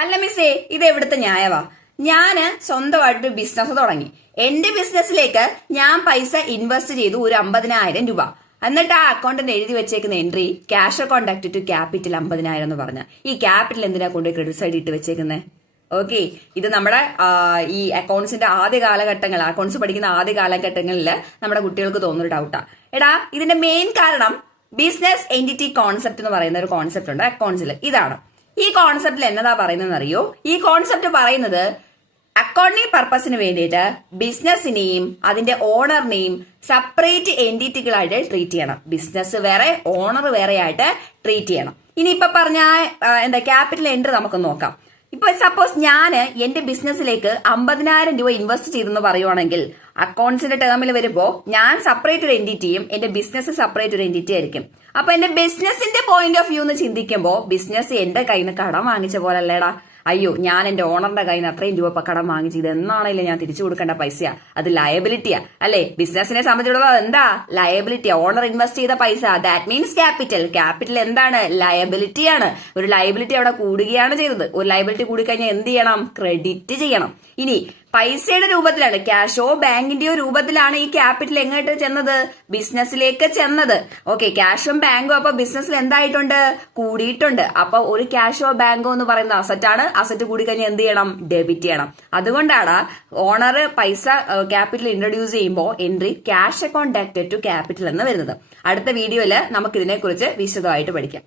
അല്ല മിസ്സേ, ഇത് എവിടുത്തെ ന്യായവാ? ഞാന് സ്വന്തമായിട്ട് ബിസിനസ് തുടങ്ങി. എന്റെ ബിസിനസ്സിലേക്ക് ഞാൻ പൈസ ഇൻവെസ്റ്റ് ചെയ്തു, ഒരു 50,000 രൂപ. എന്നിട്ട് ആ അക്കൗണ്ടിന് എഴുതി വെച്ചേക്കുന്ന entry cash contact to capital 50,000 എന്ന് പറഞ്ഞ ഈ ക്യാപിറ്റൽ എന്തിനാ കൊണ്ട് ക്രെഡിറ്റ് സൈഡ് ഇട്ട് വെച്ചേക്കുന്നത്? ഓക്കെ, ഇത് നമ്മുടെ ഈ അക്കൗണ്ട്സിന്റെ ആദ്യ കാലഘട്ടങ്ങൾ, അക്കൗണ്ട്സ് പഠിക്കുന്ന ആദ്യ കാലഘട്ടങ്ങളിൽ നമ്മുടെ കുട്ടികൾക്ക് തോന്നുന്നൊരു ഡൗട്ടാ. എടാ, ഇതിന്റെ മെയിൻ കാരണം ബിസിനസ് എന്റിറ്റി കോൺസെപ്റ്റ് എന്ന് പറയുന്ന ഒരു കോൺസെപ്റ്റ് ഉണ്ട് അക്കൗണ്ട്സിൽ. ഇതാണ് ഈ കോൺസെപ്റ്റിൽ എന്നതാ പറയുന്നത് അറിയോ? ഈ കോൺസെപ്റ്റ് പറയുന്നത് അക്കൗണ്ടിങ് പർപ്പസിന് വേണ്ടിയിട്ട് ബിസിനസിനെയും അതിന്റെ ഓണറിനെയും സെപ്പറേറ്റ് എന്റിറ്റികളായിട്ട് ട്രീറ്റ് ചെയ്യണം. ബിസിനസ് വേറെ, ഓണർ വേറെ ആയിട്ട് ട്രീറ്റ് ചെയ്യണം. ഇനി ഇപ്പൊ പറഞ്ഞ ക്യാപിറ്റൽ എൻട്രി നമുക്ക് നോക്കാം. ഇപ്പൊ സപ്പോസ് ഞാൻ എന്റെ ബിസിനസ്സിലേക്ക് 50,000 രൂപ ഇൻവെസ്റ്റ് ചെയ്തെന്ന് പറയുവാണെങ്കിൽ അക്കൗണ്ട്സിന്റെ ടേമിൽ വരുമ്പോ ഞാൻ സെപ്പറേറ്റ് ഒരു എന്റിറ്റിയും എന്റെ ബിസിനസ് സെപ്പറേറ്റ് ഒരു എന്റിറ്റി ആയിരിക്കും. അപ്പൊ എന്റെ ബിസിനസിന്റെ പോയിന്റ് ഓഫ് വ്യൂ എന്ന് ചിന്തിക്കുമ്പോ ബിസിനസ് എന്റെ കയ്യിൽ നിന്ന് കടം വാങ്ങിച്ച പോലെ അല്ലേടാ. അയ്യോ, ഞാൻ എന്റെ ഓണറിന്റെ കയ്യിൽ നിന്ന് അത്രയും രൂപ കടം വാങ്ങിച്ചത് എന്നാണെങ്കിലും ഞാൻ തിരിച്ചു കൊടുക്കേണ്ട പൈസയാ, അത് ലയബിലിറ്റിയാ അല്ലെ? ബിസിനസിനെ സംബന്ധിച്ചിടത്തോളം എന്താ? ലയബിലിറ്റിയാ. ഓണർ ഇൻവെസ്റ്റ് ചെയ്ത പൈസ, ദാറ്റ് മീൻസ് ക്യാപിറ്റൽ. ക്യാപിറ്റൽ എന്താണ്? ലയബിലിറ്റിയാണ്. ഒരു ലയബിലിറ്റി അവിടെ കൂടുകയാണ് ചെയ്തത്. ഒരു ലയബിലിറ്റി കൂടിക്കഴിഞ്ഞാൽ എന്ത് ചെയ്യണം? ക്രെഡിറ്റ് ചെയ്യണം. ഇനി പൈസയുടെ രൂപത്തിലാണ്, ക്യാഷോ ബാങ്കിന്റെയോ രൂപത്തിലാണ് ഈ ക്യാപിറ്റൽ എങ്ങോട്ട് ചെന്നത്? ബിസിനസ്സിലേക്ക് ചെന്നത്. ഓക്കെ, ക്യാഷും ബാങ്കും അപ്പൊ ബിസിനസ്സിൽ എന്തായിട്ടുണ്ട്? കൂടിയിട്ടുണ്ട്. അപ്പൊ ഒരു ക്യാഷോ ബാങ്കോ എന്ന് പറയുന്ന അസറ്റാണ്. അസറ്റ് കൂടി കഴിഞ്ഞാൽ എന്ത് ചെയ്യണം? ഡെബിറ്റ് ചെയ്യണം. അതുകൊണ്ടാണ് ഓണർ പൈസ ക്യാപിറ്റൽ ഇൻട്രൊഡ്യൂസ് ചെയ്യുമ്പോൾ entry cash account to capital എന്ന് വരുന്നത്. അടുത്ത വീഡിയോയില് നമുക്ക് ഇതിനെക്കുറിച്ച് വിശദമായിട്ട് പഠിക്കാം.